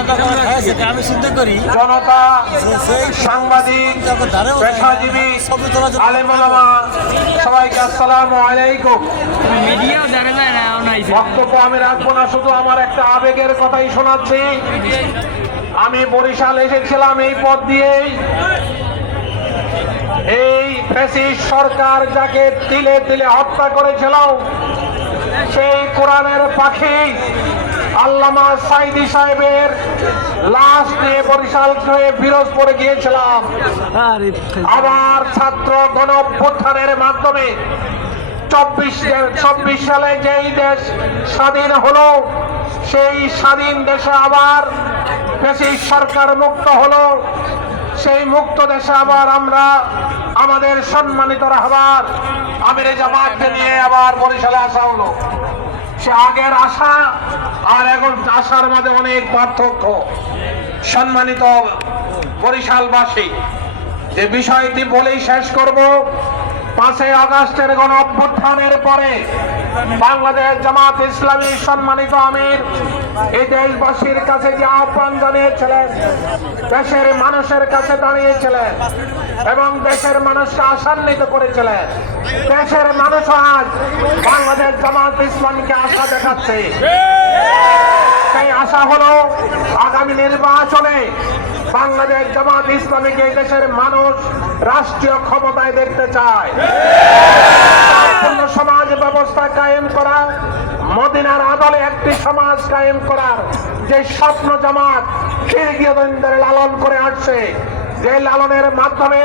আমি চিন্তা করি জনতা, সাংবাদিক, পেশাজীবী, আলেম ওলামা সবাইকে আসসালামু আলাইকুম। বক্তব্য আমি রাখবো না, শুধু আমার একটা আবেগের কথাই শোনাচ্ছি। আমি বরিশাল এসেছিলাম এই পথ দিয়েই। এই ফ্যাসিস্ট সরকার যাকে তিলে তিলে হত্যা করেছিল, সেই কোরআনের পাখি আল্লামা সাইদি সাহেবের লাশ নিয়ে বরিশাল হয়ে ফিরোজপুরে গিয়েছিলাম। আবার ছাত্র গণ অভ্যুত্থানের মাধ্যমে 24 সালে যেই দেশ স্বাধীন হলো, সেই স্বাধীন দেশে আবার ফ্যাসিস্ট সরকার মুক্ত হলো। সেই মুক্ত দেশে আবার আমরা আমাদের সম্মানিত রাহবার আমিরে জামাতকে নিয়ে আবার বরিশালে আসা হলো। সে আগের আশা আর এখন আশার মধ্যে অনেক পার্থক্য। সম্মানিত বরিশালবাসী, যে বিষয়টি বলেই শেষ করব, 5ই আগস্টের গণ অভ্যুত্থানের পরে বাংলাদেশ জামাত ইসলামী সম্মানিত আমির এই দেশবাসীর কাছে যে আহ্বান জানিয়েছিলেন, দেশের মানুষের কাছে দাঁড়িয়েছিলেন এবং দেশের মানুষকে আশান্বিত করেছিলেন। দেশের মানুষ আজ বাংলাদেশ জামাত ইসলামীকে আশা দেখাচ্ছে। সেই আশা হলো আগামী নির্বাচনে বাংলাদেশ জামাত ইসলামীকে দেশের মানুষ রাষ্ট্রীয় ক্ষমতায় দেখতে চায়। সমাজ ব্যবস্থা কায়েম করা, মদিনার আদলে একটি সমাজ কায়েম করার যে স্বপ্ন জামাত দীর্ঘদিন ধরে লালন করে আসছে, যে লালনের মাধ্যমে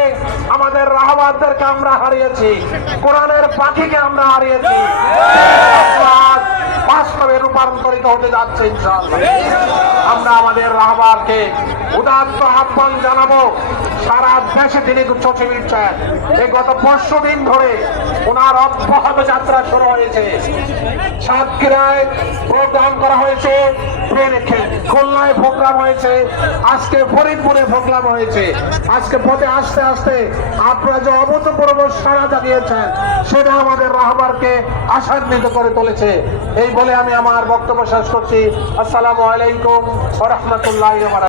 আমাদের রাহবারদেরকে আমরা হারিয়েছি, কোরআনের পাখিকে আমরা হারিয়েছি, বাস্তবে রূপান্তরিত হতে যাচ্ছে ইনশাআল্লাহ। আমরা আমাদের রাহবারকে উদাত্ত আহ্বান জানাবো। সারা দেশে তিনি চষে দিচ্ছেন। এই গত 5 দিন ধরে ওনার অব্যাহত যাত্রা শুরু হয়েছে। সাতক্ষীরায় প্রোগ্রাম করা হয়েছে, খুলনায় প্রোগ্রাম হয়েছে, আজকে ফরিদপুরে প্রোগ্রাম হয়েছে। আজকে পথে আস্তে আস্তে আপনারা যে অভূতপূর্ব সাড়া জানিয়েছেন, সেটা আমাদের রাহবারকে আশান্বিত করে তুলেছে। এই বলে আমি আমার বক্তব্য শেষ করছি। আসসালামু আলাইকুম ওয়া রাহমাতুল্লাহি ওয়া বারাকাতুহু।